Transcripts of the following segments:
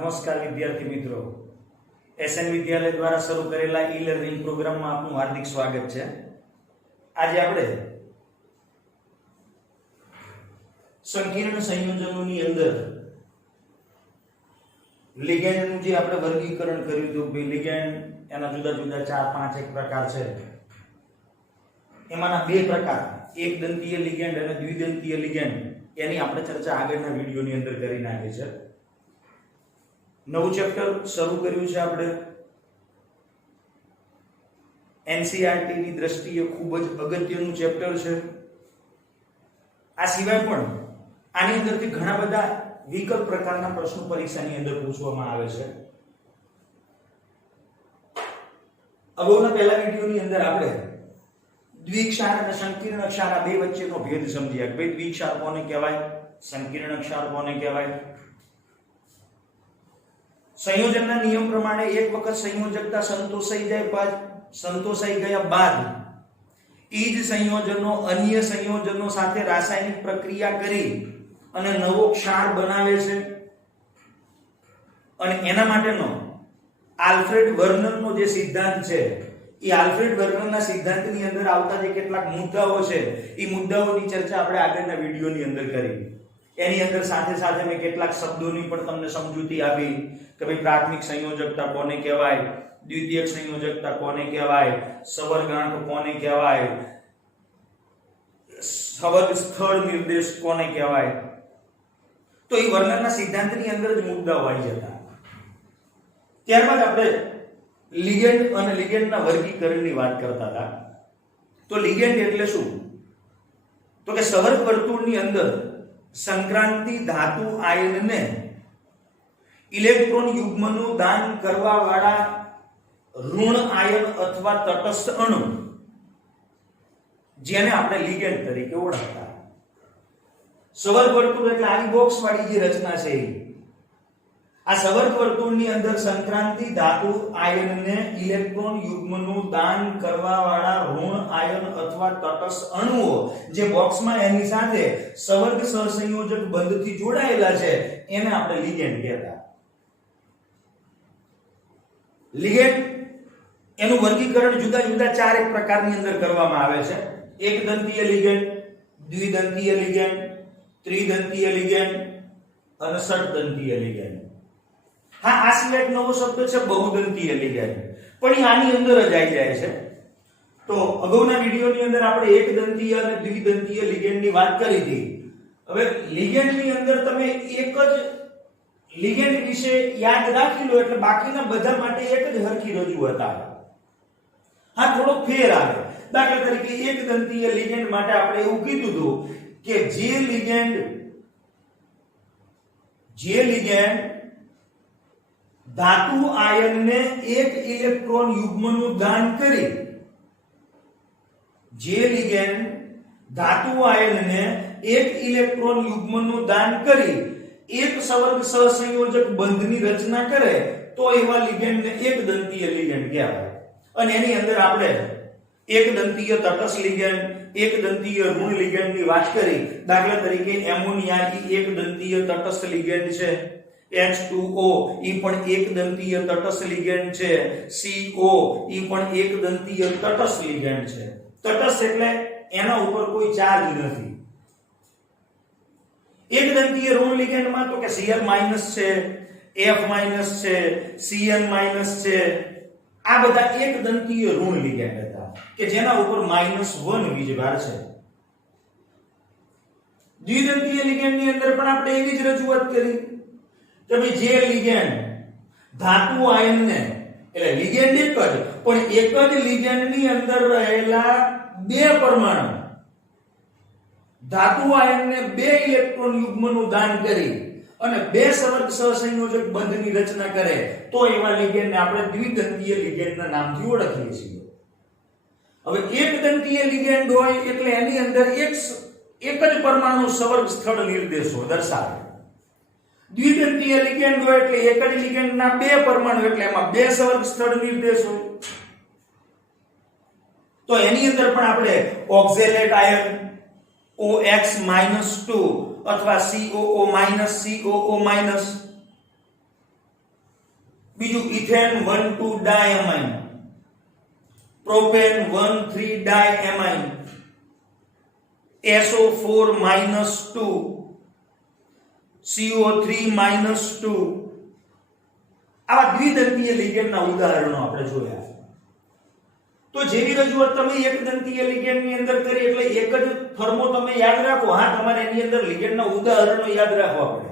નમસ્કાર વિદ્યાર્થી મિત્રો, એસએન વિદ્યાલય દ્વારા શરૂ કરેલા ઈ લર્નિંગ પ્રોગ્રામમાં આપનું હાર્દિક સ્વાગત છે। આજે આપણે સંકીર્ણ સંયોજનોની અંદર લિગેન્ડનું જે આપણે વર્ગીકરણ કર્યું હતું કે લિગેન્ડ એના જુદા જુદા 4-5 એક પ્રકાર છે, એમાંના બે પ્રકાર એક દંતીય લિગેન્ડ અને દ્વિદંતીય લિગેન્ડ એની આપણે ચર્ચા આગળના વિડિયોની અંદર કરી નાખી છે। નવું ચેપ્ટર શરૂ કર્યું છે આપણે એનસીઈઆરટી ની દ્રષ્ટિએ ખૂબ જ અગત્યનું ચેપ્ટર છે। આ સિવાય પણ આની અંદરથી ઘણા બધા વિકલ્પ પ્રકારના પ્રશ્નો પરીક્ષાની અંદર પૂછવામાં આવે છે। અગાઉના પહેલા વિડિયોની અંદર આપણે દ્વિક્ષાર અને સંકીર્ણ ક્ષાર આ બે વચ્ચેનો ભેદ સમજ્યા કે દ્વિક્ષાર કોને કહેવાય, સંકીર્ણ ક્ષાર કોને કહેવાય। સંયોજનના નિયમ પ્રમાણે એક વખત સંયોજકતા સંતોષાઈ ગયા બાદ એ જ સંયોજનો અન્ય સંયોજનો સાથે રાસાયણિક પ્રક્રિયા કરી અને નવો ક્ષાર બનાવે છે અને એના માટેનો આલ્ફ્રેડ વર્નરનો જે સિદ્ધાંત છે એ આલ્ફ્રેડ વર્નરના સિદ્ધાંતની અંદર આવતા જે કેટલાક મુદ્દાઓ છે એ મુદ્દાઓની ચર્ચા આપણે આગળના વિડિયોની અંદર કરી। એની અંદર સાથે સાથે મેં કેટલાક શબ્દોની પણ તમને સમજૂતી આપી કે ભાઈ પ્રાથમિક સંયોજકતા કોને કહેવાય, દ્વિતીયક સંયોજકતા કોને કહેવાય, સવર્ગાંક કોને કહેવાય, સવર્ગ સ્થળ નિર્દેશ કોને કહેવાય। તો એ વર્નરના સિદ્ધાંતની અંદર જ મુદ્દાઓ આવી જતા। ત્યારબાદ આપણે લિગેન્ડ અને લિગેન્ડના વર્ગીકરણની વાત કરતા હતા। તો લિગેન્ડ એટલે શું? તો કે સવર્ગ વર્તુળની અંદર સંક્રાંતિ ધાતુ આયનને ઇલેક્ટ્રોન યુગ્મનું દાન કરવા વાળા ઋણ આયન અથવા તટસ્થ અણુ જેને આપણે લિગેન્ડ તરીકે ઓળખતા। સવર્ગ વર્તુળ એટલે આવી બોક્સ વાળી જે રચના છે આ સવર્ગ વર્તુળની અંદર સંક્રાંતિ ધાતુ આયનને ઇલેક્ટ્રોન યુગ્મનું દાન કરવા વાળા ઋણ આયન અથવા તટસ્થ અણુઓ જે બોક્સમાં એની સાથે સવર્ગ સહસંયોજક બંધથી જોડાયેલા છે એને આપણે લિગેન્ડ કહેતા। લિગેન્ડ એનું વર્ગીકરણ જુદા જુદા 4 એક પ્રકારની અંદર કરવામાં આવે છે। એક દંતીય લિગેન્ડ, દ્વિદંતીય લિગેન્ડ, ત્રિદંતીય લિગેન્ડ અને ષડદંતીય લિગેન્ડ। હા, આ સિવાય એક નવો શબ્દ છે બહુદંતીય લિગેન્ડ, પણ એ આની અંદર જ આવી જાય છે। તો અગાઉના વિડિયોની અંદર આપણે એક દંતીય અને દ્વિદંતીય લિગેન્ડની વાત કરી હતી। હવે લિગેન્ડની અંદર તમે એક જ લિગેન્ડ વિશે યાદ રાખી લો એટલે બાકીના બધા માટે એક જ હરખી રજૂઆત આવે। હા, થોડો ફેર આવે। દાખલા તરીકે એક દંતીય લિગેન્ડ માટે આપણે એવું કીધું હતું કે જે લિગેન્ડ ધાતુ આયનને એક ઇલેક્ટ્રોન યુગ્મનું દાન કરી, જે લિગેન્ડ ધાતુ આયનને એક ઇલેક્ટ્રોન યુગ્મનું દાન કરી એક સવર્ગ સહસંયોજક બંધની રચના કરે તો એવા લિગેન્ડને એક દંતીય લિગેન્ડ કહેવાય। અને એની અંદર આપણે એક દંતીય તટસ્થ લિગેન્ડ, એક દંતીય ઋણ લિગેન્ડની વાત કરી। દાખલા તરીકે એમોનિયા એક દંતીય તટસ્થ લિગેન્ડ છે, H2O ઈ પણ એક દંતીય તટસ્થ લિગેન્ડ છે, CO ઈ પણ એક દંતીય તટસ્થ લિગેન્ડ છે। તટસ્થ એટલે એના ઉપર કોઈ ચાર્જ નથી। એક દંતીય ઋણ લિગેન્ડમાં તો કે Cl- છે, F- છે, Cn- છે, આ બધા એક દંતીય ઋણ લિગેન્ડ હતા કે જેના ઉપર -1 વીજભાર છે। દ્વિદંતીય લિગેન્ડની અંદર પણ આપણે એવી જ રજૂઆત કરી કે ભાઈ જે લિગેન્ડ ધાતુ આયનને એટલે લિગેન્ડ એક જ પણ એક જ લિગેન્ડની અંદર રહેલા બે પરમાણુ ધાતુ આયનને બે ઇલેક્ટ્રોન યુગ્મનું દાન કરી અને બે સવર્ગ સહસંયોજક બંધની રચના કરે તો એવા લિગેન્ડને આપણે દ્વિદંતીય લિગેન્ડના નામથી ઓળખીએ છીએ। હવે એક દંતીય લિગેન્ડ હોય એટલે એની અંદર એક જ પરમાણુ સવર્ગ સ્થળ નિર્દેશો દર્શાવે। દ્વિદંતીય લિગેન્ડ હોય એટલે એક જ લિગેન્ડના બે પરમાણુ એટલે એમાં બે સવર્ગ સ્થળ નિર્દેશ હોય। તો એની અંદર પણ આપણે ઓક્ઝેલેટ આયન OX-2 અથવા COO- બીજું ઇથેન 1,2 ડાયમાઇન, પ્રોપેન 1,3 ડાયમાઇન, SO4 -2, CO3 -2. આવા દ્વિદંતીય લિગેન્ડના ઉદાહરણો આપણે જોયા. તો જેવી રજૂઆત તમે એક દંતીય લિગેન્ડની અંદર કરી એટલે એક જ થર્મો તમે યાદ રાખો. હા, તમારે એની અંદર લિગેન્ડના ઉદાહરણો યાદ રાખવા પડે.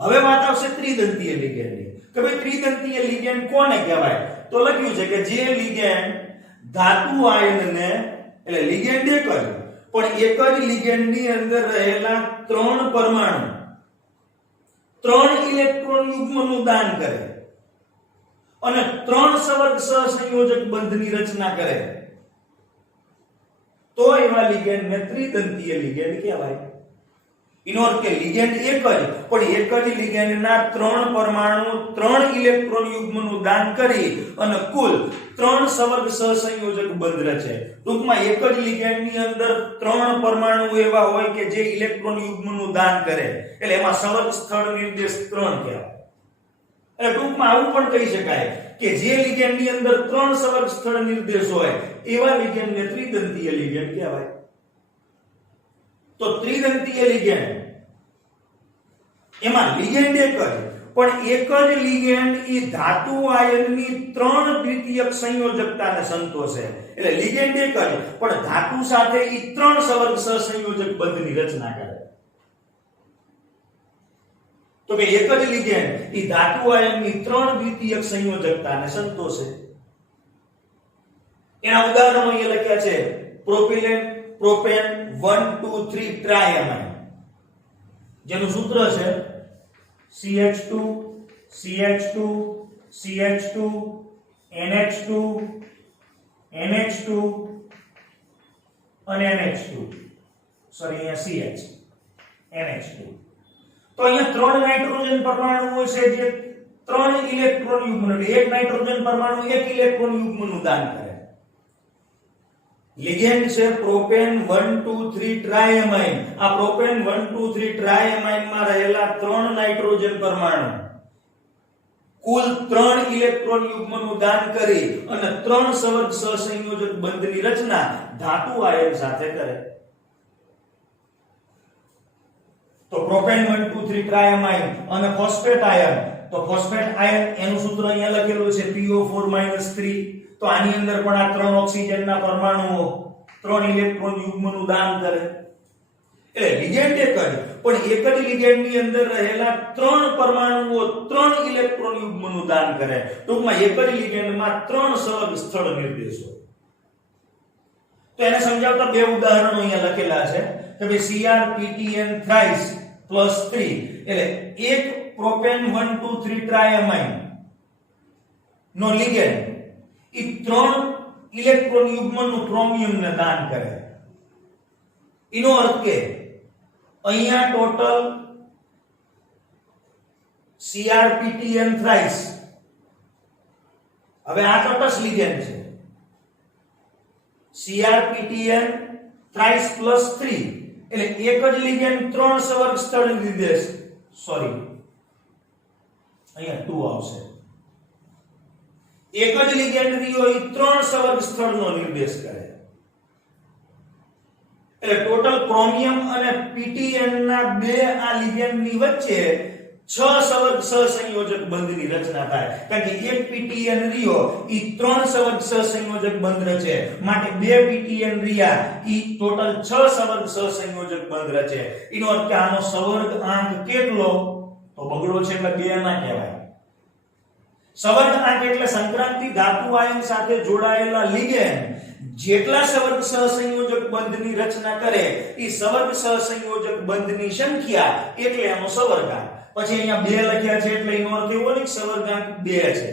હવે વાત આવશે ત્રિદંતીય લિગેન્ડની. કે ભાઈ ત્રિદંતીય લિગેન્ડ કોને કહેવાય? તો લખ્યું છે કે જે લિગેન્ડ ધાતુ આયનને, એટલે લિગેન્ડ એક જ, પણ એક જ લિગેન્ડની અંદર રહેલા 3 પરમાણુ 3 ઇલેક્ટ્રોન યુગ્મનું દાન કરે અને 3 સવર્ગ સહસંયોજક બંધની રચના કરે તો એવા લિગેન્ડને ત્રિદંતીય લિગેન્ડ કહેવાય. એનો અર્થ કે લિગેન્ડ એક જ, પણ એક જ લિગેન્ડના 3 પરમાણુ 3 ઇલેક્ટ્રોન યુગ્મનું દાન કરી અને કુલ 3 સવર્ગ સહસંયોજક બંધ રચે. ટૂંકમાં એક જ લિગેન્ડની અંદર 3 પરમાણુ એવા હોય કે જે ઇલેક્ટ્રોન યુગ્મનું દાન કરે, એટલે એમાં સવર્ગ સ્થળ નિર્દેશ 3 કહેવાય. એટલે ટૂંકમાં આવું પણ કહી શકાય કે જે લિગેન્ડની અંદર 3 સવર્ગ સ્થળ નિર્દેશ હોય એવા લિગેન્ડને ત્રિદંતીય લિગેન્ડ કહેવાય. તો ત્રિદંતીય લિગેન્ડ એમાં લિગેન્ડ એક જ, પણ એક જ લિગેન્ડ ઈ ધાતુ આયનની 3 દ્વિતીયક સંયોજકતાને સંતોષે. એટલે લિગેન્ડ એક જ, પણ ધાતુ સાથે ઈ 3 સવર્ગ સહસંયોજક બંધની રચના કરે. તો કે એક જ લિગેન્ડ ઈ ધાતુ આયનની 3 દ્વિતીયક સંયોજકતાને સંતોષે. એના ઉદાહરણો અહીંયા લખ્યા છે. પ્રોપિલેન, પ્રોપેન 1, 2, 3 ટ્રાયમાઇન, જેનું સૂત્ર છે CH2 CH2 CH2 NH2 NH2 અને NH2, સોરી અહીંયા CH NH2. તો અહીંયા 3 નાઇટ્રોજન પરમાણુઓ છે જે 3 ઇલેક્ટ્રોન યુગ્મનું, એક નાઇટ્રોજન પરમાણુ 1 ઇલેક્ટ્રોન યુગ્મનું દાન કરે. લિગેન્ડ છે પ્રોપેન 1, 2, 3 ટ્રાયમાઇન. આ પ્રોપેન 1, 2, 3 ટ્રાયમાઇન માં રહેલા 3 નાઇટ્રોજન પરમાણુ કુલ 3 ઇલેક્ટ્રોન યુગ્મનું દાન કરી અને 3 સવર્ગ સહસંયોજક બંધની રચના ધાતુ આયન સાથે કરે. તો પ્રોપેન 1, 2, 3 ટ્રાયમાઇન અને ફોસ્ફેટ આયન. તો ફોસ્ફેટ આયન એનું સૂત્ર અહીંયા લખેલું છે PO4 -3. તો આની અંદર પણ આ 3 ઓક્સિજનના પરમાણુઓ 3 ઇલેક્ટ્રોન યુગ્મનું દાન કરે. એટલે લિગેન્ડ એક જ, પણ એક જ લિગેન્ડની અંદર રહેલા 3 પરમાણુઓ 3 ઇલેક્ટ્રોન યુગ્મનું દાન કરે. ટૂંકમાં એક જ લિગેન્ડમાં 3 સવર્ગ સ્થળ નિર્દેશો. તો એને સમજાવતા બે ઉદાહરણો અહીંયા લખેલા છે કે ભાઈ CrPtN thrice +3, એટલે એક પ્રોપેન 1, 2, 3 ટ્રાયમાઇન નો લિગેન્ડ ઈ 3 ઇલેક્ટ્રોન યુગ્મનું ક્રોમિયમને દાન કરે. એનો અર્થ કે અહીંયા ટોટલ CrPtN thrice, હવે આ તટસ્થ લિગેન્ડ છે CrPtN thrice +3, એટલે એક જ લિગેન્ડ 3 સવર્ગ સ્થળ નિર્દેશ, સોરી અહીંયા 2 આવશે. એક જ લિગેન્ડ રહ્યો એ 3 સવર્ગ સ્થળનો નિર્દેશ કરે. એટલે ટોટલ ક્રોમિયમ અને PtN ના બે આ લિગેન્ડની વચ્ચે 6 સવર્ગ સહસંયોજક બંધની રચના થાય. કારણ કે એક PtN રહ્યો ઈ 3 સવર્ગ સહસંયોજક બંધ રચે, માટે બે PtN રહ્યા ઈ ટોટલ 6 સવર્ગ સહસંયોજક બંધ રચે. એનો અર્થ કે આનો સવર્ગ આંક કેટલો? તો બગડો છે એટલે 2 ના કહેવાય. સવર્ગ આંક એટલે સંક્રાંતિ ધાતુ આયન સાથે જોડાયેલા લિગેન્ડ જેટલા સવર્ગ સહસંયોજક બંધની રચના કરે એ સવર્ગ સહસંયોજક બંધની સંખ્યા એટલે એનો સવર્ગાંક. પછી અહીંયા 2 લખ્યા છે એટલે એનો અર્થ એવો નહીં સવર્ગાંક 2 છે.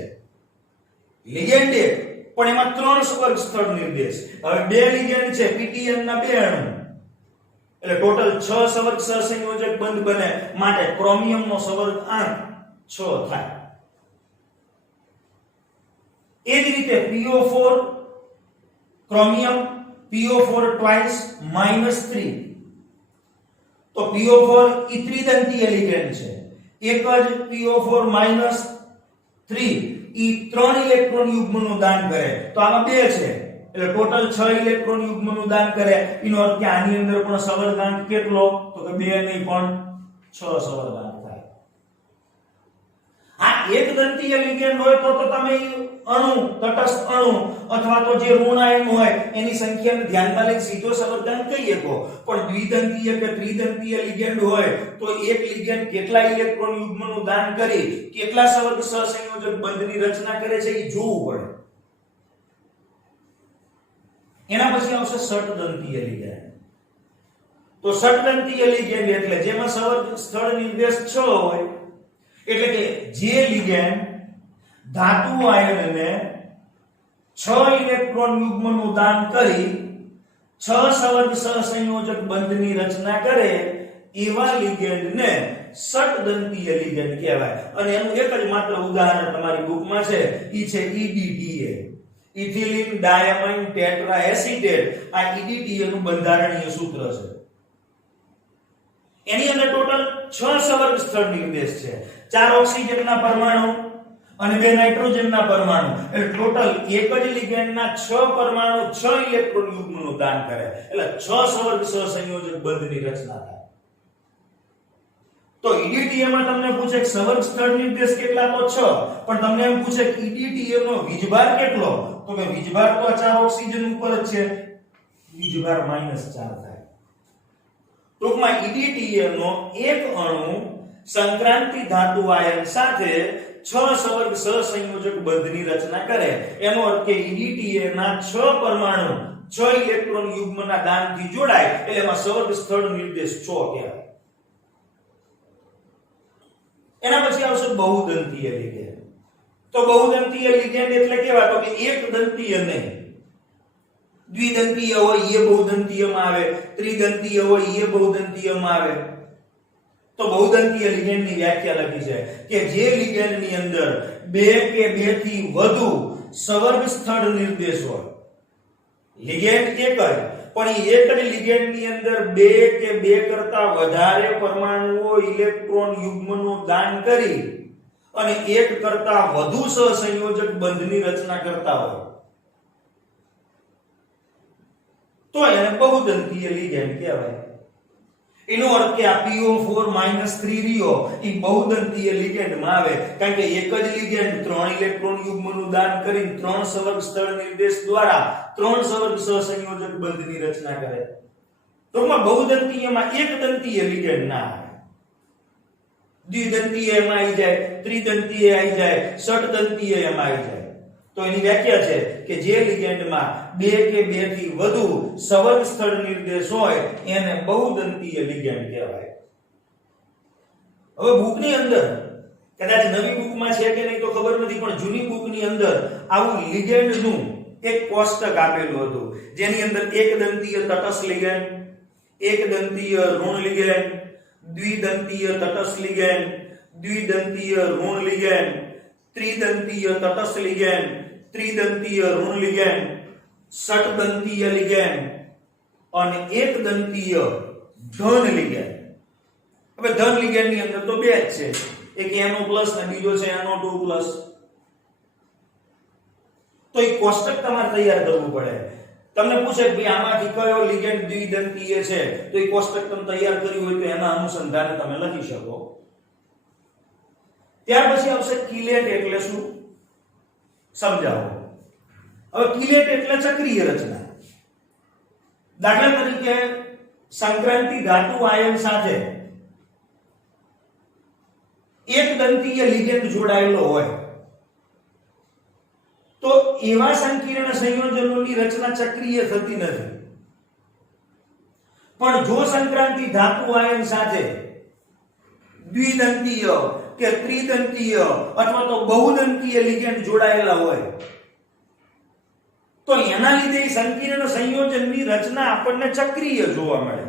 લિગેન્ડ એક, પણ એમાં 3 સવર્ગ સ્થળ નિર્દેશ. હવે 2 લિગેન્ડ છે, PtN ના 2 અણુ, એટલે ટોટલ 6 સવર્ગ સહસંયોજક બંધ બને, માટે ક્રોમિયમનો સવર્ગાંક 6 થાય. એ જ રીતે PO4 ક્રોમિયમ PO4 twice -3. તો PO4 ઈ ત્રિદંતીય લિગેન્ડ છે. એક જ PO4- 3 ઈ 3 ઇલેક્ટ્રોન યુગ્મનું દાન કરે તો આમાં 2 છે એટલે ટોટલ 6 ઇલેક્ટ્રોન યુગ્મનું દાન કરે એનો અર્થ કે આની અંદર પણ સવર્ગાંક કેટલો તો કે 2 નહીં પણ 6 સવર્ગાંક થાય આ એક દંતીય લિગેન્ડ હોય તો તમે અણુ તટસ્થ અણુ અથવા તો જે ઋણાયન હોય એની સંખ્યાને ધ્યાનમાં લઈને સીધો સવર્ગાંક કહી શકો પણ દ્વિદંતીય કે ત્રિદંતીય લિગેન્ડ હોય તો એક લિગેન્ડ કેટલા ઇલેક્ટ્રોન યુગ્મનું દાન કરી કેટલા સવર્ગ સહસંયોજક બંધની રચના કરે છે એ જોવું પડે એના પછી આવશે ષટદંતીય લિગેન્ડ તો ષટદંતીય લિગેન્ડ એટલે જેમાં સવર્ગ સ્થળ નિર્દેશ 6 હોય એટલે કે જે લિગેન્ડ ધાતુ આયનને 6 ઇલેક્ટ્રોન યુગ્મનું દાન કરી 6 સવર્ગ સહસંયોજક બંધની રચના કરે એવા લિગેન્ડને ષટદંતીય લિગેન્ડ કહેવાય અને એનું એક જ માત્ર ઉદાહરણ તમારી બુકમાં છે ઈ છે EDTA ઇથિલિન ડાયમાઇન ટેટ્રા એસિટેટ આ EDTA નું બંધારણીય સૂત્ર છે એની અંદર ટોટલ 6 સવર્ગ સ્થળ નિર્દેશ છે 4 ઓક્સિજનના પરમાણુ અને 2 નાઇટ્રોજનના પરમાણુ એટલે ટોટલ એક જ લિગેન્ડના 6 પરમાણુ 6 ઇલેક્ટ્રોન યુગ્મનું દાન કરે એટલે 6 સવર્ગ સહસંયોજક બંધની રચના થાય તો EDTA માં તમને પૂછે કે સવર્ગ સ્થળ નિર્દેશ કેટલા તો 6 પણ તમને એમ પૂછે કે EDTA નો વીજભાર કેટલો તો કે વીજભાર તો 4 ઓક્સિજન ઉપર જ છે વીજભાર -4 થાય ટૂંકમાં EDTA નો એક અણુ સંક્રાંતિ ધાતુ આયન સાથે 6 સવર્ગ સહસંયોજક બંધની રચના કરે એનો અર્થ કે EDTA ના 6 પરમાણુ 6 ઇલેક્ટ્રોન યુગ્મના દાનથી જોડાય એટલે એમાં સવર્ગ સ્થળ નિર્દેશ 6 કહેવાય એના પછી આવશે બહુદંતીય લિગેન્ડ તો બહુદંતીય લિગેન્ડ એટલે કેવા તો કે એક દંતીય નહીં દ્વિદંતીય હોય એ બહુદંતીયમાં આવે ત્રિદંતીય હોય એ બહુદંતીયમાં આવે તો બહુદંતીય લિગેન્ડની વ્યાખ્યા લખી છે કે જે લિગેન્ડની અંદર 2 કે 2 થી વધુ સવર્ગ સ્થળ નિર્દેશ હોય લિગેન્ડ એક જ પણ એક જ લિગેન્ડની અંદર 2 કે 2 કરતા વધારે પરમાણુઓ ઇલેક્ટ્રોન યુગ્મનું દાન કરી અને એક કરતા વધુ સહસંયોજક બંધની રચના કરતા હોય તો એને બહુદંતીય લિગેન્ડ કહેવાય એનો અર્થ કે આ PO4 3 રિયો એ બહુદંતીય લિગેન્ડમાં આવે કારણ કે એક જ લિગેન્ડ 3 ઇલેક્ટ્રોન યુગ્મનું દાન કરીને 3 સવર્ગ સ્થળ નિર્દેશ દ્વારા 3 સવર્ગ સહસંયોજક બંધની રચના કરે ટૂંકમાં બહુદંતીયમાં એક દંતીય લિગેન્ડ ના આવે દ્વિદંતીય એમાં આવી જાય ત્રિદંતીય આવી જાય ષટદંતીય એમાં આવી જાય તો એની વ્યાખ્યા છે કે જે લિગેન્ડમાં 2 કે 2 થી વધુ સવર્ગ સ્થળ નિર્દેશ હોય એને બહુદંતીય લિગેન્ડ કહેવાય હવે બુકની અંદર કદાચ નવી બુકમાં છે કે નહીં તો ખબર નથી પણ જૂની બુકની અંદર આવું લિગેન્ડનું એક કોષ્ટક આપેલું હતું જેની અંદર એક દંતીય તટસ્થ લિગેન્ડ એક દંતીય ઋણ લિગેન્ડ દ્વિદંતીય તટસ્થ લિગેન્ડ દ્વિદંતીય ઋણ લિગેન્ડ ત્રિદંતીય તટસ્થ લિગેન્ડ ત્રિદંતીય ઋણ લિગેન્ડ ષટદંતીય લિગેન્ડ અને એક દંતીય ધન લિગેન્ડ હવે ધન લિગેન્ડની અંદર તો બે જ છે એક NO+ ને બીજો છે NO2+. તો એ કોષ્ટક તમારે તૈયાર કરવું પડે તમને પૂછે કે ભાઈ આમાંથી કયો લિગેન્ડ દ્વિદંતીય છે તો એ કોષ્ટક તમે તૈયાર કર્યું હોય તો એના અનુસંધાને તમે લખી શકો ત્યાર પછી આવશે કિલેટ એટલે શું સમજાવો હવે કિલેટ એટલે ચક્રીય રચના દાખલા તરીકે સંક્રાંતિ ધાતુ આયન સાથે એક દંતીય લિગેન્ડ જોડાયેલો હોય તો એવા સંકીર્ણ સંયોજનોની રચના ચક્રીય થતી નથી પણ જો સંક્રાંતિ ધાતુ આયન સાથે દ્વિદંતીય કે ત્રિદંતીય અથવા તો બહુદંતીય લિગેન્ડ જોડાયેલા હોય તો એના લીધે સંકીર્ણ સંયોજનની રચના આપણને ચક્રીય જોવા મળે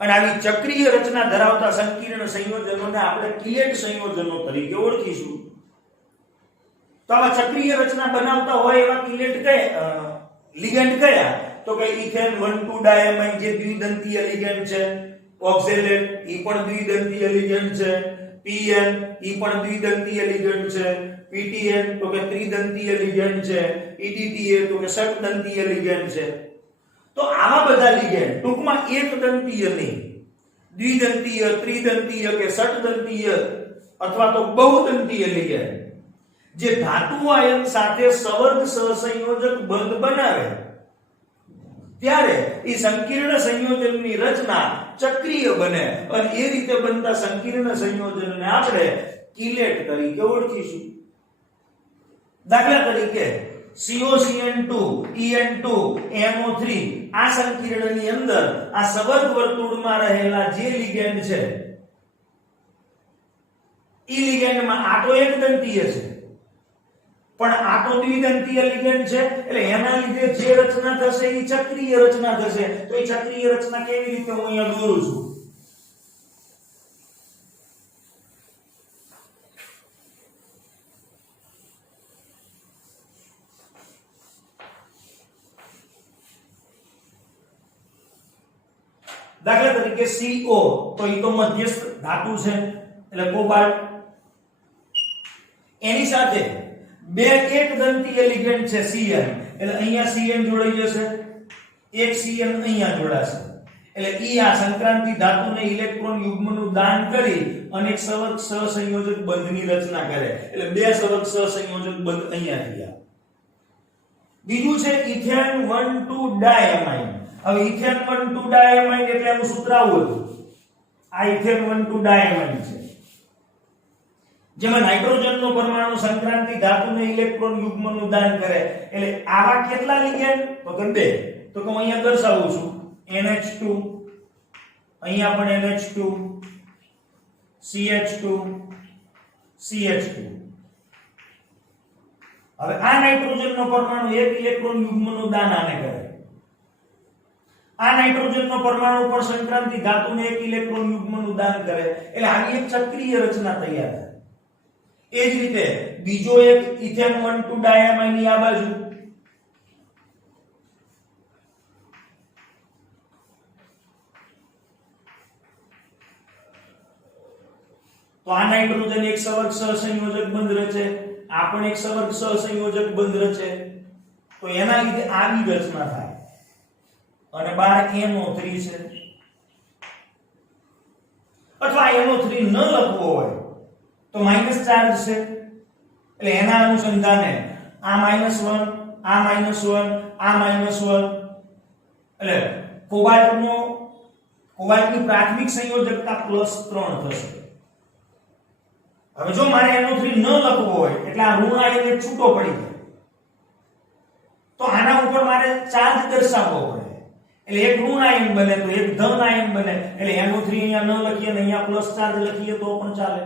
અને આવી ચક્રીય રચના ધરાવતા સંકીર્ણ સંયોજનોને આપણે કિલેટ સંયોજનો તરીકે ઓળખીશું તો આવા ચક્રીય રચના બનાવતા હોય એવા કિલેટ લિગેન્ડ કયા તો કે ઇથેન 1,2 ડાયમાઇન જે દ્વિદંતીય લિગેન્ડ છે ઓક્ઝેલેટ એ પણ દ્વિદંતીય લિગેન્ડ છે પીએન ઈ પણ દ્વિદંતીય લિગેન્ડ છે, પીટીએન તો કે ત્રિદંતીય લિગેન્ડ છે, ઈડીટીએ તો કે ષટદંતીય લિગેન્ડ છે. તો આવા બધા લિગેન્ડ ટૂંકમાં એક દંતીય નહીં, દ્વિદંતીય, ત્રિદંતીય કે ષટદંતીય અથવા તો બહુદંતીય લિગેન્ડ જે ધાતુ આયન સાથે સવર્ગ સહસંયોજક બંધ બનાવે ત્યારે એ સંકીર્ણ સંયોજનની રચના ચક્રીય બને અને એ રીતે બનતા સંકીર્ણ સંયોજનને આપણે કિલેટ તરીકે ઓળખીશું. દાખલા તરીકે COCN2 EN2 NO3 આ સંકીર્ણની અંદર આ સવર્ગ વર્તુળમાં રહેલા જે લિગેન્ડ છે ઈ લિગેન્ડમાં આ તો એક દંતીય છે પણ આ તો દ્વિદંતીય લિગેન્ડ છે એટલે એના લીધે જે રચના થશે એ ચક્રીય રચના થશે. તો એ ચક્રીય રચના કેવી રીતે હું અહીંયા દોરું છું? દાખલા તરીકે CO તો એ તો મધ્યસ્થ ધાતુ છે એટલે કોબાલ્ટ, એની સાથે બે એક દંતીય લિગેન્ડ છે CN એટલે અહીંયા CN જોડાઈ જશે, એક CN અહીંયા જોડાશે એટલે ઈ આ સંક્રાંતિ ધાતુને ઇલેક્ટ્રોન યુગ્મનું દાન કરી અને એક સવર્ગ સહસંયોજક બંધની રચના કરે એટલે બે સવર્ગ સહસંયોજક બંધ અહીંયા થયા. બીજું છે ઇથેન 1,2 ડાયમાઇન. હવે ઇથેન 1,2 ડાયમાઇન એટલે એનું સૂત્ર આવું હતું. આ ઇથેન 1,2 ડાયમાઇન છે જેમાં નાઇટ્રોજનનો પરમાણુ સંક્રાંતિ ધાતુને ઇલેક્ટ્રોન યુગ્મનું દાન કરે એટલે આવા કેટલા લિગેન્ડ? તો કે બે. તો હું અહીંયા દર્શાવું છું NH2, અહીંયા પણ NH2, CH2, CH2. હવે આ નાઇટ્રોજનનો પરમાણુ એક ઇલેક્ટ્રોન યુગ્મનું દાન આને કરે. આ નાઇટ્રોજનનો પરમાણુ પણ સંક્રાંતિ ધાતુને એક ઇલેક્ટ્રોન યુગ્મનું દાન કરે એટલે આની એક ચક્રીય રચના તૈયાર થાય. એ જ રીતે બીજો એક ઇથેન 1,2 ડાયમાઇન ની આ બાજુ, તો આ નાઇટ્રોજન એક સવર્ગ સહસંયોજક બંધ રચે, આ પણ એક સવર્ગ સહસંયોજક બંધ રચે તો એના લીધે આવી રચના થાય અને બહાર NO3 છે. અથવા NO3 ન લખવો હોય તો માઈનસ ચાર્જ છે એટલે એના અનુસંધાને આ -1 આ -1 આ -1 એટલે કોબાલ્ટની પ્રાથમિક સંયોજકતા +3 થશે. હવે જો મારે NO3 ન લખવો હોય એટલે આ ઋણ આયન છૂટો પડી જાય તો આના ઉપર મારે ચાર્જ દર્શાવવો પડે એટલે એક ઋણ આયન બને તો એક ધન આયન બને એટલે NO3 અહીંયા ન લખીએ ને અહીંયા પ્લસ ચાર્જ લખીએ તો પણ ચાલે.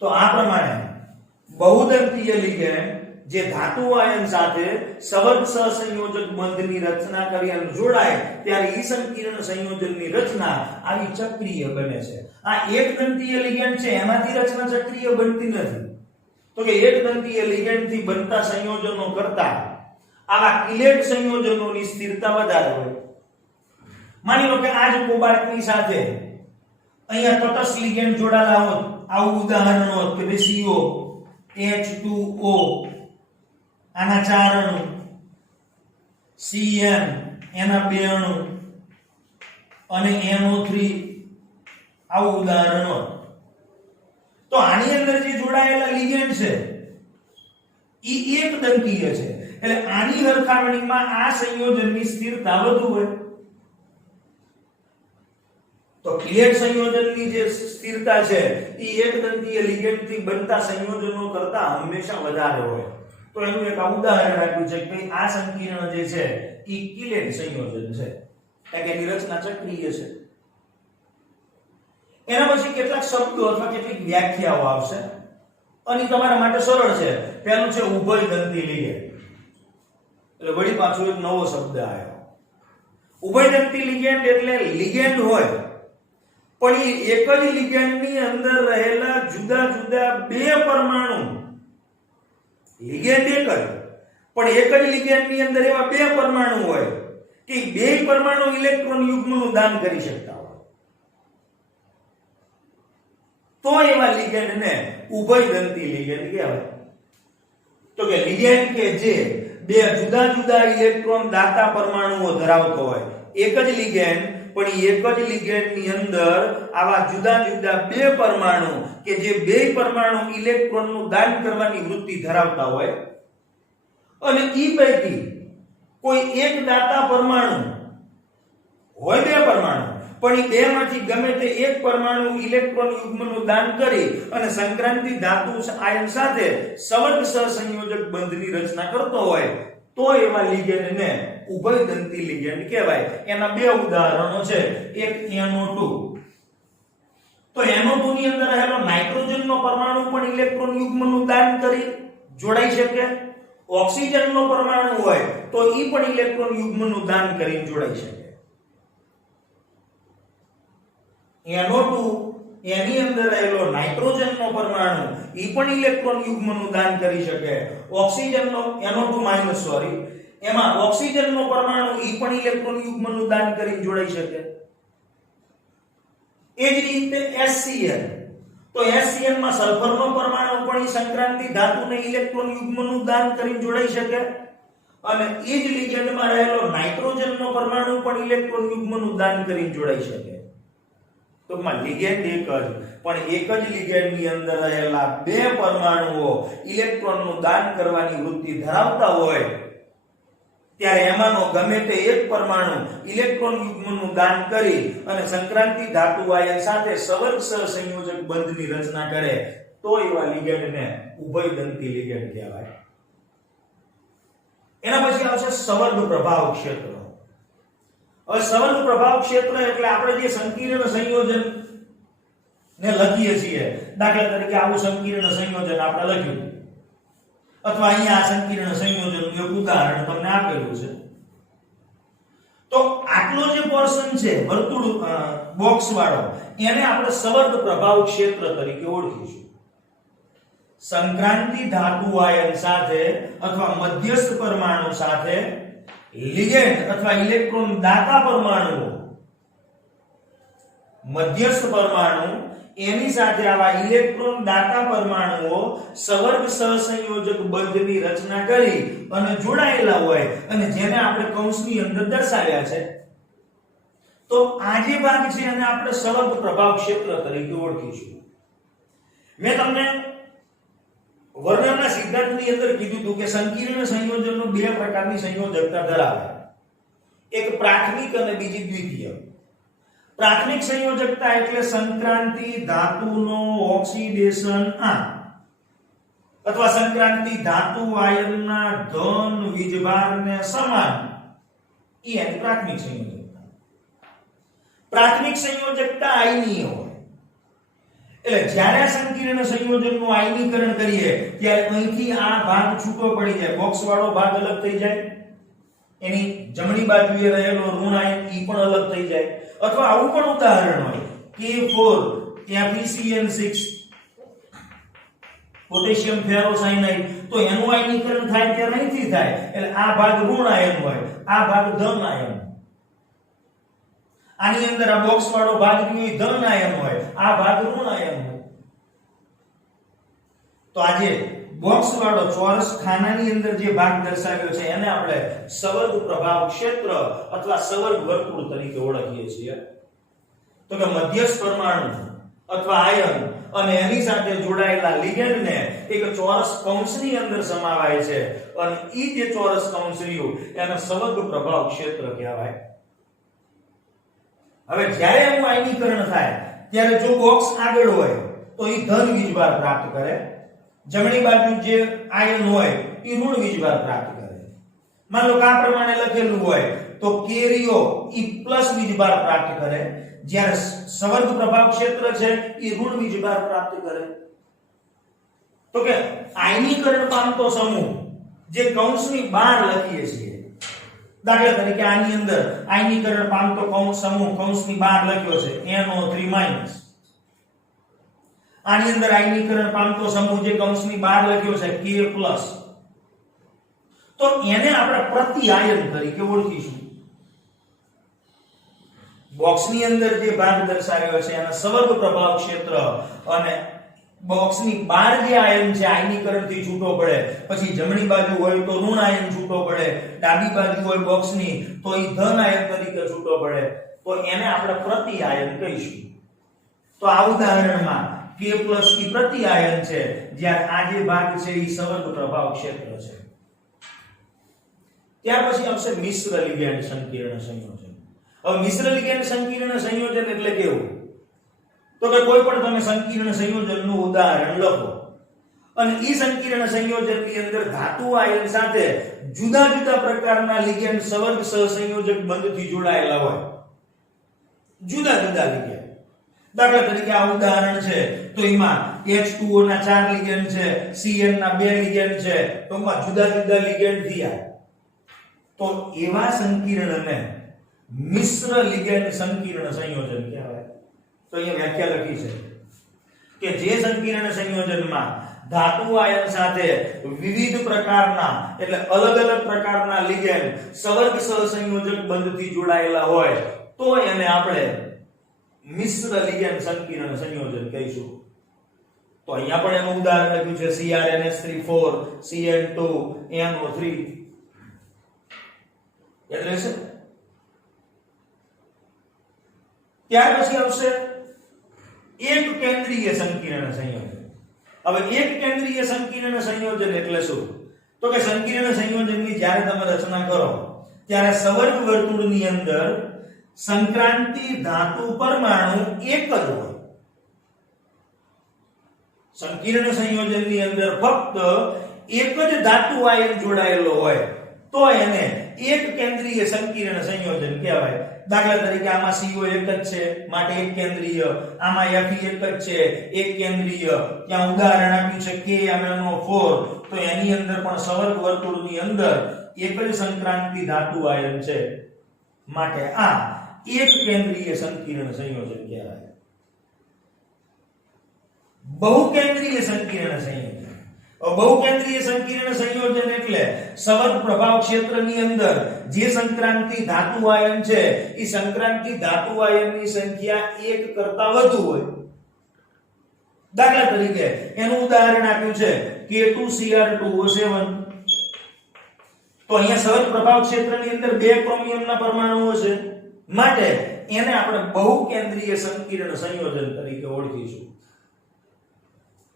તો આ પ્રમાણે બહુદંતીય લિગેન્ડ જે ધાતુ આયન સાથે સવર્ગ સહસંયોજક બંધની રચના કરી અને જોડાય ત્યારે ઈ સંકીર્ણ સંયોજનની રચના આવી ચક્રીય બને છે. આ એક દંતીય લિગેન્ડ છે એમાંથી રચના ચક્રીય બનતી નથી. તો કે એક દંતીય લિગેન્ડ થી બનતા સંયોજનો કરતા આવા કિલેટ સંયોજનોની સ્થિરતા વધારે હોય. માની લો કે આ જ કોબાલ્ટની સાથે અહીંયા તટસ્થ લિગેન્ડ જોડાયેલા હોત, આવું ઉદાહરણ હોત કે CO H2O આના 4 અણુ, CN એના 2 અણુ અને NO3 આવું ઉદાહરણ હોત તો આની અંદર જે જોડાયેલા લિગેન્ડ છે ઈ એક દંતીય છે એટલે આની સરખામણીમાં આ સંયોજનની સ્થિરતા વધુ હોય. તો કિલેટ સંયોજનની જે સ્થિરતા છે એ એક દંતીય લિગેન્ડ થી બનતા સંયોજનો કરતા હંમેશા વધારે હોય. તો એનું એક ઉદાહરણ આપ્યું છે કે આ સંકીર્ણ જે છે એ કિલેટ સંયોજન છે એટલે એની રચના ચક્રીય છે. એના પછી કેટલાક શબ્દો અથવા કેટલીક વ્યાખ્યાઓ આવશે અને તમારા માટે સરળ છે. પહેલું છે ઉભયદંતી લિગેન્ડ એટલે વળી પાછો એક નવો શબ્દ આવ્યો. ઉભયદંતી લિગેન્ડ એટલે લિગેન્ડ હોય પણ એક જ લિગેન્ડની અંદર રહેલા જુદા જુદા બે પરમાણુ, લિગેન્ડ એક જ પણ એક જ લિગેન્ડની અંદર એવા બે પરમાણુ હોય કે બે પરમાણુ ઇલેક્ટ્રોન યુગ્મનું દાન કરી શકતા હોય. તો એવા લિગેન્ડને ઉભયદંતી લિગેન્ડ કહેવાય. તો કે લિગેન્ડ કે જે બે જુદા જુદા ઇલેક્ટ્રોન દાતા પરમાણુઓ ધરાવતો હોય, એક જ લિગેન્ડ પણ એક જ લિગેન્ડની અંદર આવા જુદા જુદા બે પરમાણુ કે જે બે પરમાણુ ઇલેક્ટ્રોનનું દાન કરવાની વૃત્તિ ધરાવતા હોય અને ઈ પૈકી કોઈ એક દાતા પરમાણુ હોય, બે પરમાણુ પણ એ બેમાંથી ગમે તે એક પરમાણુ ઇલેક્ટ્રોન યુગ્મનું દાન કરી અને સંક્રાંતિ ધાતુ આયન સાથે સવર્ગ સહસંયોજક બંધની રચના કરતો હોય તો એવા લિગેન્ડને ઉભયદંતી લિગેન્ડ કહેવાય. એના બે ઉદાહરણો છે. એક NO2. તો NO2 ની અંદર રહેલો નાઇટ્રોજનનો પરમાણુ પણ ઇલેક્ટ્રોન યુગ્મનું દાન કરી જોડાઈ શકે. ઓક્સિજનનો પરમાણુ હોય તો ઈ પણ ઇલેક્ટ્રોન યુગ્મનું દાન કરીને જોડાઈ શકે. NO2 એની અંદર રહેલો નાઇટ્રોજનનો પરમાણુ ઈ પણ ઇલેક્ટ્રોન યુગ્મનું દાન કરી શકે. ઓક્સિજનનો NO2- સોરી, એમાં ઓક્સિજનનો પરમાણુ ઈ પણ ઇલેક્ટ્રોન યુગ્મનું દાન કરીને જોડાઈ શકે. એ જ રીતે HCl. તો HCl માં સલ્ફરનો પરમાણુ પણ ઈ સંક્રાંતિ ધાતુને ઇલેક્ટ્રોન યુગ્મનું દાન કરીને જોડાઈ શકે અને એ જ લિગેન્ડમાં રહેલો નાઇટ્રોજનનો પરમાણુ પણ ઇલેક્ટ્રોન યુગ્મનું દાન કરીને જોડાઈ શકે. ટૂંકમાં લિગેન્ડ એક જ, પણ એક જ લિગેન્ડની અંદર રહેલા બે પરમાણુઓ ઇલેક્ટ્રોનનું દાન કરવાની વૃત્તિ ધરાવતા હોય ત્યારે એમાંનો ગમે તે એક પરમાણુ ઇલેક્ટ્રોન યુગ્મનું દાન કરી અને સંક્રાંતિ ધાતુ આયન સાથે સવર્ગ સહસંયોજક બંધની રચના કરે તો એવા લિગેન્ડને ઉભયદંતી લિગેન્ડ કહેવાય. એના પછી આવશે સવર્ગ પ્રભાવ ક્ષેત્ર. હવે સવર્ગ પ્રભાવ ક્ષેત્ર એટલે આપણે જે સંકીર્ણ સંયોજન ને લખીએ છીએ, દાખલા તરીકે આવું સંકીર્ણ સંયોજન આપણે લખ્યું અથવા અહીંયા આ સંકીર્ણ સંયોજનનું એક ઉદાહરણ તમને આપેલું છે. તો આટલો જે પોર્શન છે વર્તુળ બોક્સ વાળો એને આપણે સવર્ગ પ્રભાવ ક્ષેત્ર તરીકે ઓળખીશું. સંક્રાંતિ ધાતુ આયન સાથે અથવા મધ્યસ્થ પરમાણુ સાથે લિગેન્ડ અથવા ઇલેક્ટ્રોન દાતા પરમાણુઓ, મધ્યસ્થ પરમાણુ એની સાથે આવા ઇલેક્ટ્રોન દાતા પરમાણુઓ સવર્ગ સહસંયોજક બંધની રચના કરી અને જોડાયેલા હોય અને જેને આપણે કૌંસની અંદર દર્શાવ્યા છે. તો આ જે ભાગ છે એને આપણે સવર્ગ પ્રભાવ ક્ષેત્ર તરીકે ઓળખીશું. મેં તમને વર્ણનના સિદ્ધાંતની અંદર કીધું હતું કે સંકીર્ણ સંયોજનો બે પ્રકારની સંયોજકતા ધરાવે, એક પ્રાથમિક અને બીજી દ્વિતીય. પ્રાથમિક સંયોજકતા એટલે સંક્રાંતિ ધાતુનો ઓક્સિડેશન અથવા સંક્રાંતિ ધાતુ આયનના ધન વીજભારને સમાન, એ એની પ્રાથમિક સંયોજકતા. પ્રાથમિક સંયોજકતા આયનીય હોય એટલે જ્યારે સંકીર્ણ સંયોજનનું આયનીકરણ કરીએ ત્યારે અહીંથી આ ભાગ છૂટો પડી જાય, બોક્સ વાળો ભાગ અલગ થઈ જાય, એની જમણી બાજુએ રહેલો ઋણ આયન ઈ પણ અલગ થઈ જાય. અથવા આવું પણ ઉદાહરણ હોય K4 FeCN6 પોટેશિયમ ફેરોસાયનાઇડ, તો એનું આયનીકરણ થાય ત્યારે અહીંથી થાય એટલે આ ભાગ ઋણ આયન હોય, આ ભાગ ધન આયન. આની અંદર આ બોક્સ વાળો ભાગ જે ધન આયન હોય, આ ભાગ ઋણ આયન હોય. તો આજે બોક્સ વાળો ચોરસ ખાનાની અંદર જે ભાગ દર્શાવ્યો છે એને આપણે સવર્ગ પ્રભાવ ક્ષેત્ર અથવા સવર્ગ વર્તુળ તરીકે ઓળખીએ છીએ. તો કે મધ્યસ્થ પરમાણુ અથવા આયન અને એની સાથે જોડાયેલા લિગેન્ડને એક ચોરસ કૌંસની અંદર સમાવાય છે અને ઈ જે ચોરસ કૌંસ રહ્યું એને સવર્ગ પ્રભાવ ક્ષેત્ર કહેવાય. હવે જ્યારે એનું આયનીકરણ થાય ત્યારે જો બોક્સ આગળ હોય તો ઈ ધન વીજભાર પ્રાપ્ત કરે, જમણી બાજુ જે આયન હોય એ ઋણ વીજભાર પ્રાપ્ત કરે. માનો કે આ પ્રમાણે લખેલું હોય તો કેરીઓ ઈ પ્લસ વીજભાર પ્રાપ્ત કરે, જ્યારે સવર્ગ પ્રભાવ ક્ષેત્ર છે એ ઋણ વીજભાર પ્રાપ્ત કરે. તો કે આયનીકરણ પામતો સમૂહ જે કૌંસની બહાર લખીએ છીએ, દાખલા તરીકે આની અંદર આયનીકરણ પામતો સમૂહ કૌંસની બહાર લખ્યો છે NO3-. આની અંદર આયનીકરણ પામતો સમૂહ જે કૌંસની બહાર લખ્યો છે K+, તો એને આપણે પ્રતિ આયન તરીકે ઓળખીશું. બોક્સની અંદર જે ભાગ દર્શાવ્યો છે એના સવર્ગ પ્રભાવ ક્ષેત્ર અને બોક્સની બહાર જે આયન છે આયનીકરણથી છૂટો પડે, પછી જમણી બાજુ હોય તો ઋણ આયન છૂટો પડે, ડાબી બાજુ હોય બોક્સની તો ઈ ધન આયન તરીકે છૂટો પડે, તો એને આપણે પ્રતિ આયન કહીશું. તો આ ઉદાહરણમાં K+ કી પ્રતિ આયન છે, જ્યારે આ જે ભાગ છે ઈ સવર્ગ પ્રભાવ ક્ષેત્ર છે. ત્યાર પછી આવશે મિશ્ર લિગેન્ડ સંકીર્ણ સંયોજન. હવે મિશ્ર લિગેન્ડ સંકીર્ણ સંયોજન એટલે કેવું? તો કે કોઈ પણ તમે સંકીર્ણ સંયોજનનું ઉદાહરણ લખો અને ઈ સંકીર્ણ સંયોજનની અંદર ધાતુ આયન સાથે જુદા જુદા પ્રકારના લિગેન્ડ સવર્ગ સહસંયોજક બંધથી જોડાયેલા હોય. જુદા જુદા લિગેન્ડ. દાખલા તરીકે આ ઉદાહરણ છે તો એમાં H2O ના 4 લિગેન્ડ છે, Cn ના 2 લિગેન્ડ છે, તો એમાં જુદા જુદા લિગેન્ડ થયા. તો એવા સંકીર્ણને મિશ્ર લિગેન્ડ સંકીર્ણ સંયોજન કહેવાય. તો અહીંયા વ્યાખ્યા લખી છે કે જે સંકીર્ણ સંયોજનમાં ધાતુ આયન સાથે વિવિધ પ્રકારના એટલે અલગ અલગ પ્રકારના લિગેન્ડ સવર્ગ સહસંયોજક બંધથી જોડાયેલા હોય તો એને આપણે મિશ્ર લિગેન્ડ સંકીર્ણ સંયોજન કહીશું. તો અહીંયા પણ એનું ઉદાહરણ લખ્યું છે CrNH3 4 Cn2 NO3. યાદ રહેશે? ત્યાર પછી આવશે એક કેન્દ્રીય સંકીર્ણ સંયોજન. હવે એક કેન્દ્રીય સંકીર્ણ સંયોજન એટલે શું? તો કે સંકીર્ણ સંયોજનની જ્યારે તમે રચના કરો ત્યારે સવર્ગ વર્તુળની અંદર સંક્રાંતિ ધાતુ પરમાણુ એક જ હોય. સંકીર્ણ સંયોજનની અંદર ફક્ત એક જ ધાતુ આયન જોડાયેલો હોય તો એને એક કેન્દ્રીય સંકીર્ણ સંયોજન કહેવાય. દાખલા તરીકે આમાં CO એક જ છે માટે એક કેન્દ્રીય, આમાં Fe એક જ છે એક કેન્દ્રીય, ત્યાં ઉદાહરણ આપ્યું છે KMnO4 તો એની અંદર પણ સવર્ગ વર્તુળની અંદર એક જ સંક્રાંતિ ધાતુ આયન છે માટે આ એક કેન્દ્રીય સંકીર્ણ સંયોજન કહેવાય. બહુકેન્દ્રીય સંકીર્ણ સંયોજન. બહુકેન્દ્રીય સંકીર્ણ સંયોજન એટલે સવર્ગ પ્રભાવ ક્ષેત્રની અંદર જે સંક્રાંતિ ધાતુ આયન છે એ સંક્રાંતિ ધાતુ આયનની સંખ્યા એક કરતા વધુ હોય. દાખલા તરીકે એનું ઉદાહરણ આપ્યું છે K2Cr2O7. તો અહીંયા સવર્ગ પ્રભાવ ક્ષેત્રની અંદર 2 ક્રોમિયમના પરમાણુઓ છે માટે એને આપણે બહુકેન્દ્રીય સંકીર્ણ સંયોજન તરીકે ઓળખીશું.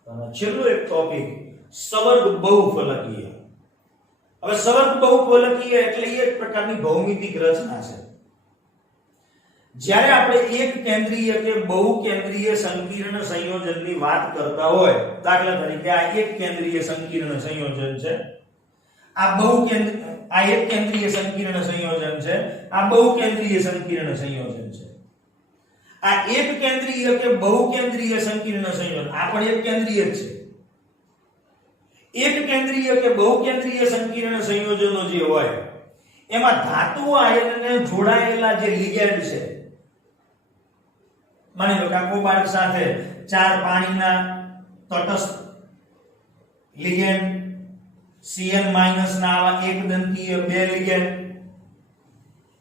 અને છેલ્લો એક ટોપિક સવર્ગ બહુફલકીય. હવે સવર્ગ બહુફલકીય એટલે એક પ્રકારની ભૌમિતિક રચના છે. જ્યારે આપણે એક કેન્દ્રીય કે બહુકેન્દ્રીય સંકીર્ણ સંયોજનની વાત કરતા હોય, દાખલા તરીકે આ એક કેન્દ્રીય સંકીર્ણ સંયોજન છે, આ એક કેન્દ્રીય સંકીર્ણ સંયોજન છે, આ બહુકેન્દ્રીય સંકીર્ણ સંયોજન છે. આ એક કેન્દ્રીય કે બહુકેન્દ્રીય સંકીર્ણ સંયોજન આ પણ એક કેન્દ્રીય જ છે. એક કેન્દ્રીય કે બહુકેન્દ્રીય સંકીર્ણ સંયોજનો જે હોય એમાં ધાતુ આયનને જોડાયેલા જે લિગેન્ડ છે, માની લો કે આ કોબાલ્ટ સાથે 4 પાણીના તટસ્થ લિગેન્ડ, Cn- ના આવા એક દંતીય 2 લિગેન્ડ,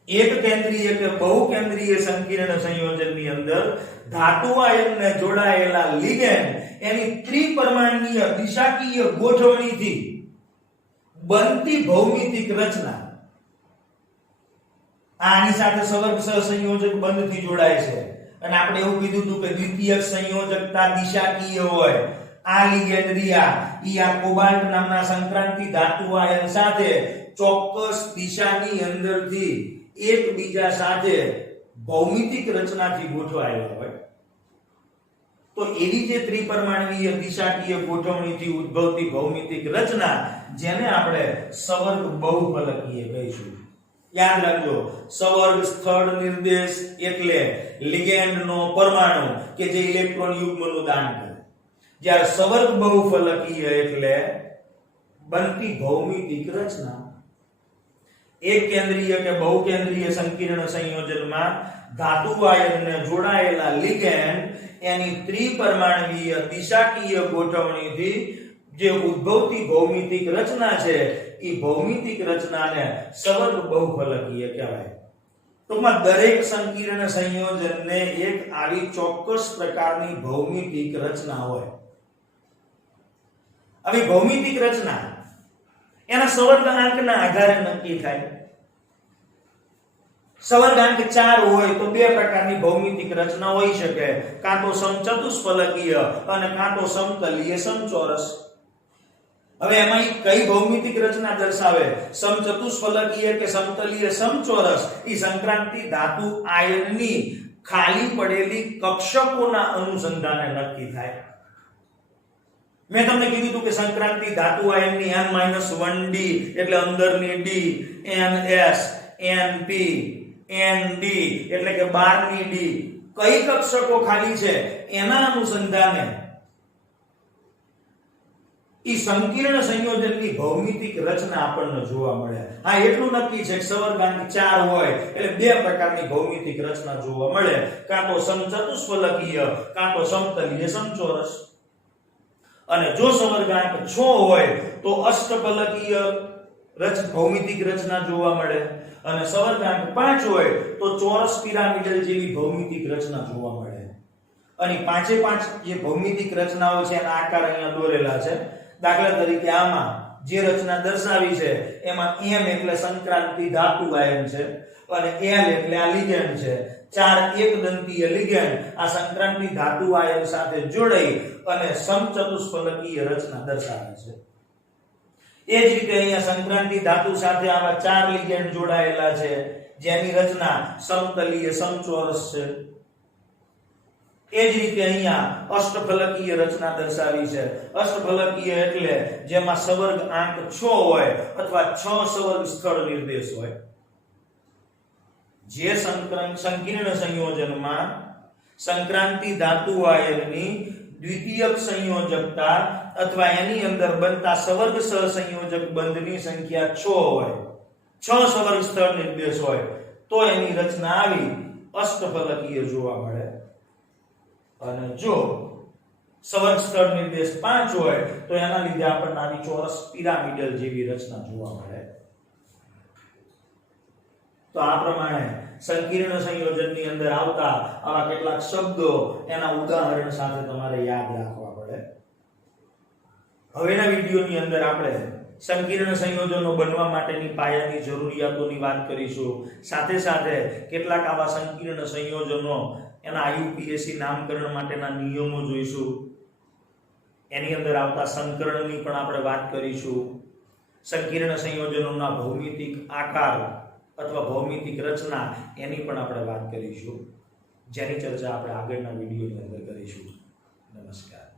એક કેન્દ્રીય કે બહુકેન્દ્રીય સંકીર્ણ સંયોજનની અંદર ધાતુ આયનને જોડાયેલા લિગેન્ડ એની ત્રિપરમાણ્વીય દિશાકીય ગોઠવણીથી બનતી ભૌમિતિક રચના. આની સાથે સવર્ગ સહસંયોજક બંધથી જોડાય છે અને આપણે એવું કીધું હતું કે દ્વિતીયક સંયોજકતા દિશાકીય હોય. આ લિગેન્ડ રિયા ઈ આ કોબાલ્ટ નામના સંક્રાંતિ ધાતુ આયન સાથે ચોક્કસ દિશાની અંદરથી એકબીજા સાથે ભૌમિતિક રચનાથી ગોઠવાયેલા હોય. તો એવી જે ત્રિપરમાણવીય દિશાકીય ગોઠવણીથી ઉદ્ભવતી ભૌમિતિક રચના જેને આપણે સવર્ગ બહુફલકીય કહીશું. યાદ રાખજો, સવર્ગ સ્થળ નિર્દેશ એટલે લિગેન્ડનો પરમાણુ કે જે ઇલેક્ટ્રોન યુગ્મનું દાન કરે, જ્યારે સવર્ગ બહુફલકીય એટલે બનતી ભૌમિતિક રચના. એક કેન્દ્રીય કે બહુકેન્દ્રીય સંકીર્ણ સંયોજનમાં ધાતુ આયનને જોડાયેલા લિગેન્ડ એની ત્રિપરમાણવીય દિશાકીય ગોઠવણીથી જે ઉદ્ભવતી ભૌમિતિક રચના છે એ ભૌમિતિક રચનાને સવર્ગ બહુફલકીય કહેવાય. ટૂંકમાં દરેક સંકીર્ણ સંયોજનને એક આવી ચોક્કસ પ્રકારની ભૌમિતિક રચના હોય. આવી ભૌમિતિક રચના એના સવર્ગાંકના આધારે નક્કી થાય. સવર્ગાંક 4 હોય તો બે પ્રકારની ભૌમિતિક રચના હોઈ શકે, કાં તો સમચતુષ્ફલકીય અને કાં તો સમતલીય સમચોરસ. હવે એમાં કઈ ભૌમિતિક રચના દર્શાવે, સમચતુષ્ફલકીય કે સમતલીય સમચોરસ, એ સંક્રાંતિ ધાતુ આયનની ખાલી પડેલી કક્ષકોના અનુસંધાને નક્કી થાય. મેં તમને કીધું હતું કે સંક્રાંતિ ધાતુ આયનની n-1d એટલે અંદરની d, ns, np, nd એટલે કે બહારની d, કઈ કક્ષકો ખાલી છે એના અનુસંધાને ઈ સંકીર્ણ સંયોજનની ભૌમિતિક રચના આપણને જોવા મળે. હા, એટલું નક્કી છે કે સવર્ગાંક 4 હોય એટલે બે પ્રકારની ભૌમિતિક રચના જોવા મળે, કાં તો સમચતુષ્ફલકીય કાં તો સમતલીય સમચોરસ. અને જો સવર્ગાંક 6 હોય તો અષ્ટફલકીય ભૌમિતિક રચના જોવા મળે, અને સવર્ગાંક 5 હોય તો ચોરસ પિરામિડલ જેવી ભૌમિતિક રચના જોવા મળે. અને પાંચે પાંચ જે ભૌમિતિક રચનાઓ છે એના આકાર અહીંયા દોરેલા છે. દાખલા તરીકે આમાં જે રચના દર્શાવી છે એમાં m એટલે સંક્રાંતિ ધાતુ આયન છે અને l એટલે આ લિગેન્ડ છે. 4 એકદંતીય લિગેન્ડ આ સંક્રાંતિ ધાતુ આયન સાથે જોડાઈ અને સમચતુષ્ફલકીય રચના દર્શાવે છે. એ જ રીતે અહીંયા સંક્રાંતિ ધાતુ સાથે આવા 4 લિગેન્ડ જોડાયેલા છે જેની રચના સમતલીય સમચોરસ છે. એ જ રીતે અહીંયા અષ્ટફલકીય રચના દર્શાવી છે. અષ્ટફલકીય એટલે જેમાં સવર્ગાંક 6 હોય અથવા 6 સવર્ગ સ્થળ નિર્દેશ હોય. જે સંકીર્ણ સંયોજનમાં સંક્રાંતિ ધાતુ આયનની દ્વિતીયક સંયોજકતા અથવા એની અંદર બનતા સવર્ગ સહસંયોજક બંધની સંખ્યા 6 હોય, 6 સવર્ગ સ્થળ નિર્દેશ હોય તો એની રચના આવી અષ્ટફલકીય જોવા મળે. અને જો સવર્ગ સ્થળ નિર્દેશ 5 હોય તો એના લીધે આપણને આવી ચોરસ પિરામિડલ જેવી રચના જોવા મળે. તો આ પ્રમાણે સંકીર્ણ સંયોજનની અંદર આવતા આવા કેટલાક શબ્દો એના ઉદાહરણ સાથે તમારે યાદ રાખવા પડે. હવેના વિડિયોની અંદર આપણે સંકીર્ણ સંયોજનો બનવા માટેની પાયાની જરૂરિયાતોની વાત કરીશું. સાથે સાથે કેટલાક આવા સંકીર્ણ સંયોજનો એના IUPAC નામકરણ માટેના નિયમો જોઈશું. એની અંદર આવતા સંકરણની પણ આપણે વાત કરીશું. સંકીર્ણ સંયોજનોના ભૌમિતિક આકાર અથવા ભૌમિતિક રચના એની પણ આપણે વાત કરીશું, જેની ચર્ચા આપણે આગળના વિડીયોની અંદર કરીશું. નમસ્કાર.